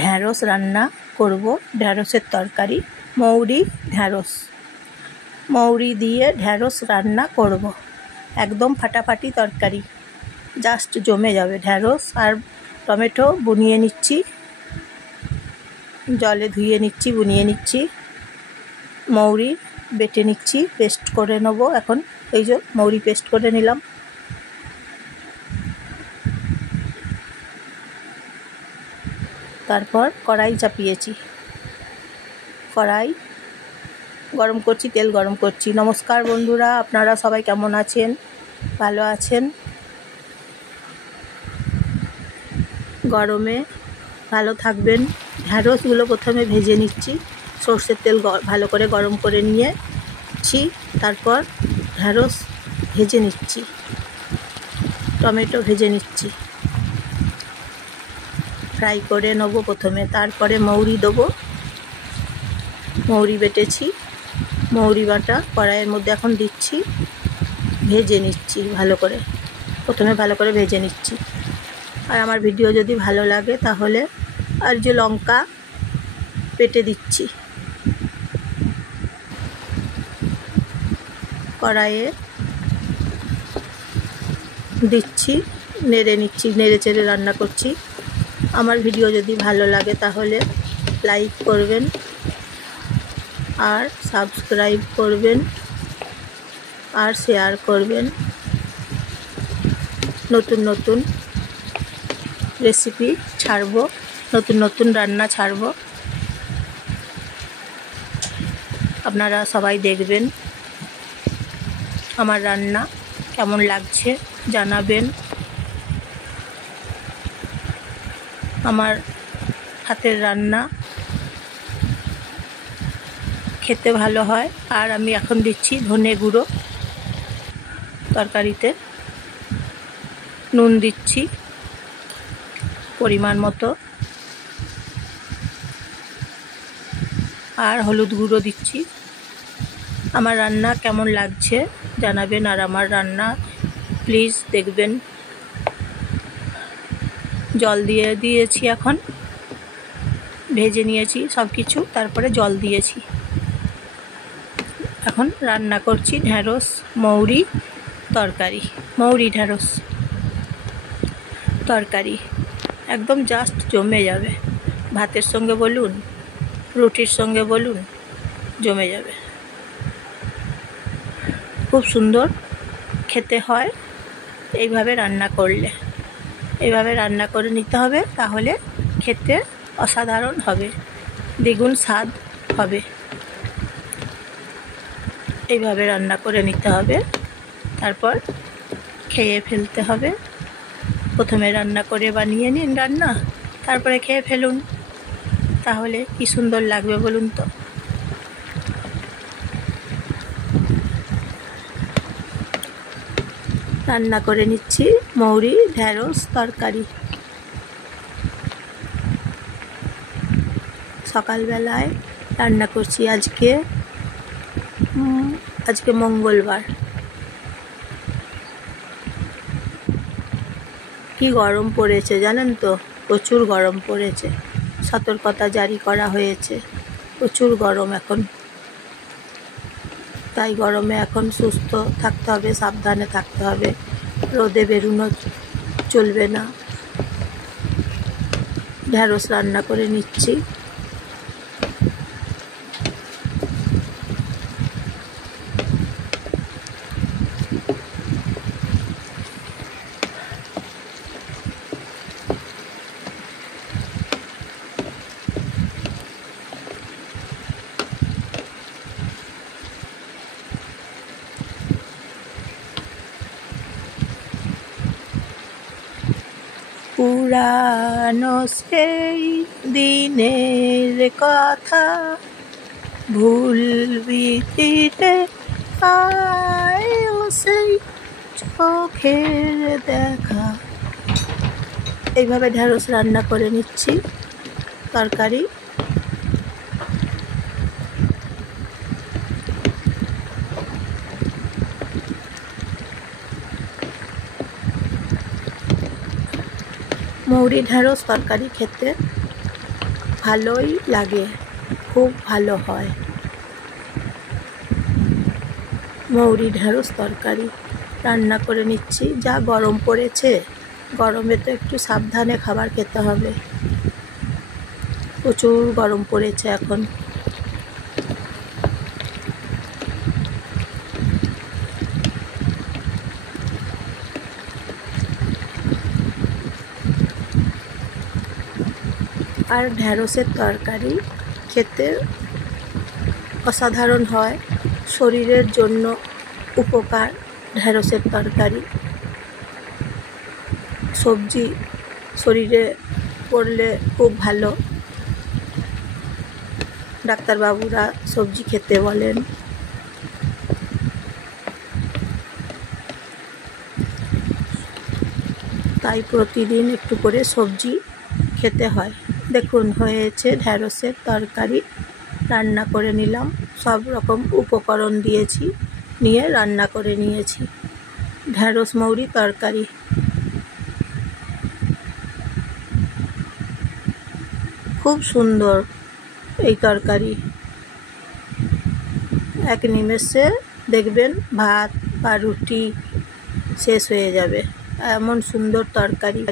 ঢ্যাঁড়স রান্না করব। ঢ্যাঁড়সের তরকারি, মৌরি ঢ্যাঁড়স, মৌরি দিয়ে ঢ্যাঁড়স রান্না করব। একদম ফাটাফাটি তরকারি, জাস্ট জমে যাবে। ঢ্যাঁড়স আর টমেটো বুনিয়ে নিচ্ছি, জলে ধুয়ে নিচ্ছি, বুনিয়ে নিচ্ছি। মৌরি বেটে নিচ্ছি, পেস্ট করে নেব এখন। এই যে মৌরি পেস্ট করে নিলাম। তারপর কড়াই চাপিয়েছি, কড়াই গরম করছি, তেল গরম করছি। নমস্কার বন্ধুরা, আপনারা সবাই কেমন আছেন? ভালো আছেন? গরমে ভালো থাকবেন। ঢ্যাঁড়সগুলো প্রথমে ভেজে নিচ্ছি, সর্ষের তেল ভালো করে গরম করে নিয়েছি। তারপর ঢ্যাঁড়স ভেজে নিচ্ছি, টমেটো ভেজে নিচ্ছি, ফ্রাই করে নেবো প্রথমে। তারপরে মৌরি দেবো, মৌরি বেটেছি, মৌরি বাটা কড়াইয়ের মধ্যে এখন দিচ্ছি, ভেজে নিচ্ছি ভালো করে। প্রথমে ভালো করে ভেজে নিচ্ছি। আর আমার ভিডিও যদি ভালো লাগে তাহলে আর যে লঙ্কা পেটে দিচ্ছি, কড়াইয়ে দিচ্ছি, নেড়ে নিচ্ছি, নেড়ে চেড়ে রান্না করছি। আমার ভিডিও যদি ভালো লাগে তাহলে লাইক করবেন আর সাবস্ক্রাইব করবেন আর শেয়ার করবেন। নতুন নতুন রেসিপি ছাড়বো, নতুন নতুন রান্না ছাড়বো, আপনারা সবাই দেখবেন। আমার রান্না কেমন লাগছে জানাবেন। আমার হাতের রান্না খেতে ভালো হয়। আর আমি এখন দিচ্ছি ধনে গুঁড়ো, তরকারিতে নুন দিচ্ছি পরিমাণ মতো, আর হলুদ গুঁড়ো দিচ্ছি। আমার রান্না কেমন লাগছে জানাবেন। আর আমার রান্না প্লিজ দেখবেন। জল দিয়ে দিয়েছি, এখন ভেজে নিয়েছি সব কিছু, তারপরে জল দিয়েছি। এখন রান্না করছি ঢ্যাঁড়স মৌরি তরকারি, মৌরি ঢ্যাঁড়স তরকারি। একদম জাস্ট জমে যাবে। ভাতের সঙ্গে বলুন, রুটির সঙ্গে বলুন, জমে যাবে। খুব সুন্দর খেতে হয় এইভাবে রান্না করলে। এইভাবে রান্না করে নিতে হবে, তাহলে খেতে অসাধারণ হবে, দ্বিগুণ স্বাদ হবে। এইভাবে রান্না করে নিতে হবে, তারপর খেয়ে ফেলতে হবে। প্রথমে রান্না করে বানিয়ে নিন রান্না, তারপরে খেয়ে ফেলুন, তাহলে কি সুন্দর লাগবে বলুন তো। রান্না করে নিচ্ছি মৌরি ঢ্যাঁড়স তরকারি। সকালবেলায় রান্না করছি। আজকে মঙ্গলবার। কি গরম পড়েছে জানেন তো, প্রচুর গরম পড়েছে। সতর্কতা জারি করা হয়েছে, প্রচুর গরম এখন। তাই গরমে এখন সুস্থ থাকতে হবে, সাবধানে থাকতে হবে, রোদে বেরোনো চলবে না। ঢ্যাঁড়স রান্না করে নিচ্ছি। পুরানো সেই দিনের কথা ভুলবি ফিরে আয়, সেই চোখের দেখা। এইভাবে ঢ্যাঁড়স রান্না করে নিচ্ছি তরকারি। মৌরি ঢ্যাঁড়স তরকারি খেতে ভালোই লাগে, খুব ভালো হয়। মৌরি ঢেঁড়স তরকারি রান্না করে নিচ্ছি। যা গরম পড়েছে, গরমে তো একটু সাবধানে খাবার খেতে হবে। প্রচুর গরম পড়েছে এখন। আর ঢেঁড়সের তরকারি খেতে অসাধারণ হয়, শরীরের জন্য উপকার ঢেঁড়সের তরকারি। সবজি শরীরে পড়লে খুব ভালো, ডাক্তারবাবুরা সবজি খেতে বলেন। তাই প্রতিদিন একটু করে সবজি খেতে হয়। দেখুন হয়েছে ঢেঁড়সের তরকারি, রান্না করে নিলাম। সব রকম উপকরণ দিয়েছি, নিয়ে রান্না করে নিয়েছি ঢেঁড়স মৌরি তরকারি। খুব সুন্দর এই তরকারি। এক নিমেষে দেখবেন ভাত বা রুটি শেষ হয়ে যাবে, এমন সুন্দর তরকারি।